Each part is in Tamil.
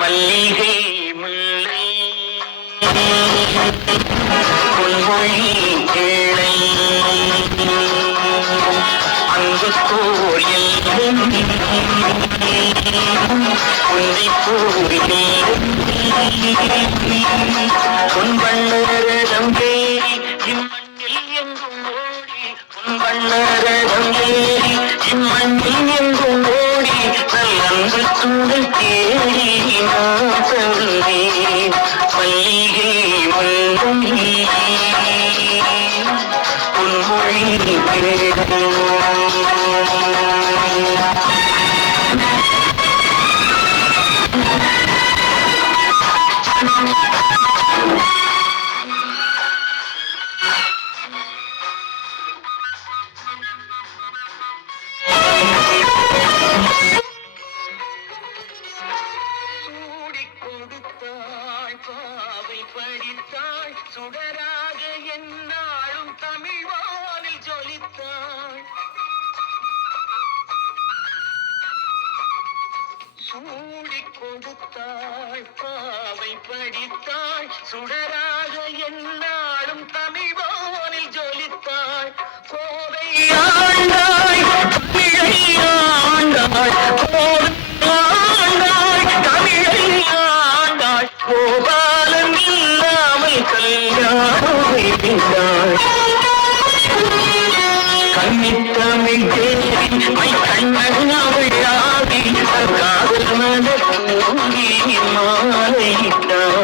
மல்லிகை முல்லை பொன்மொழி கிளை அங்கு கோயில் பொன்வண்ணரதம் தேடி இம்மண்ணில் எங்கும் ஓடி பொன்வண்ணரதம் தேடி இம்மண்ணில் எங்கும் ஓடி நல்லன்று துணை தேடி நான் தந்தேன் மல்லிகை முல்லை பொன்மொழி படித்தாள் சுடராக என்னாலும் தமிழ் வானில் ஜொலித்தாள் சூடிக் கொடுத்தாள் பாவை படித்தாள் சுடராக என்னாலும் தமிழ் வானில் ஜொலித்தாள் கோவை ஆண்டாள் தமிழை ஆண்டாள் கோவை ஆண்டாள் தமிழை ஆண்டாள் கோபாலன் இல்லாமல் கல்யாணம் கண்ணித்தமிழ் தேவி மை கண்ணன் அவளாகி காதல் மலர் தூங்கி மாலையிட்டான்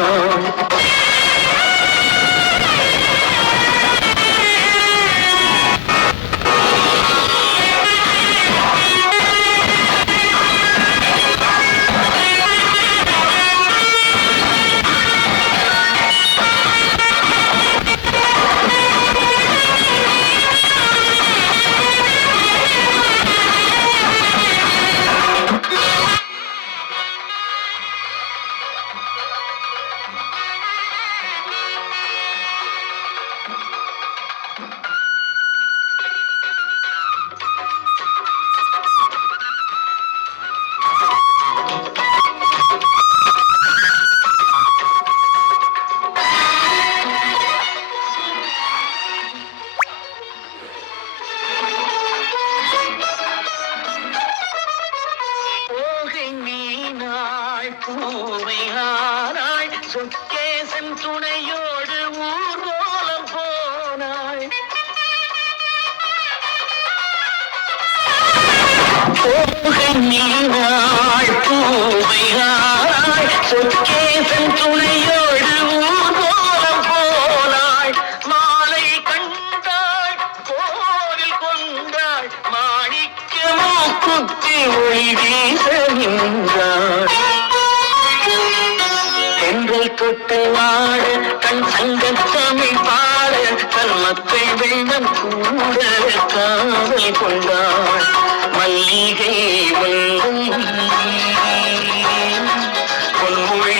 பூவையானாள் சொக்கேசன் துணையோடு ஊர்வலம் போனாள் நீனாள் பூவையானாள் சொக்கேசன் துணையோடு ஊர்வலம் போனாள் மாலை கண்டாள் கோவில் கொண்டாள் மாணிக்கமோ குத்தி ஒளி வீச நின்றாள் தொட்டு வாழ தன் சங்கத் தமிழ் பாட தன் மக்கள் வெள்ளம் கூட காவல் கொண்டாள் மல்லிகை பொன்மொழி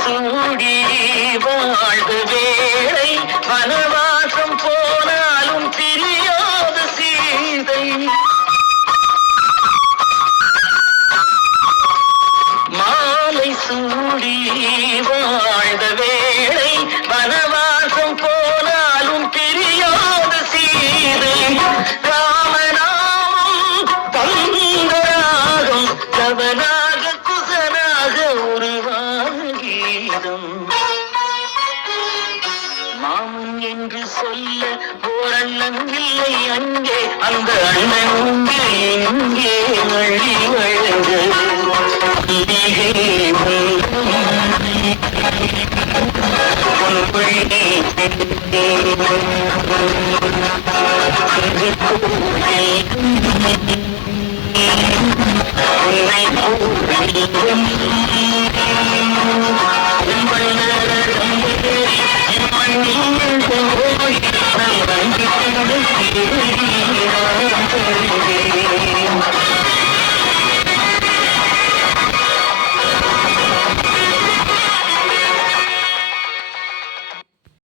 சூடி வாழ்வு வேளை வனவாசம் போனாலும் பிரியாத சீதை மாலை சூடி வாழ்ந்த வேளை வனவாசம் போனாலும் பிரியாத சீதை ராமநாமம் தந்தராகம் கவனாக குசனாக மாமன் என்று சொல்ல ஓரண்ணன் இல்லை அங்கே அந்த அண்ணன் இங்கே வழி வழங்க உன்னை வாங்கி கடலை தேடுகிறார்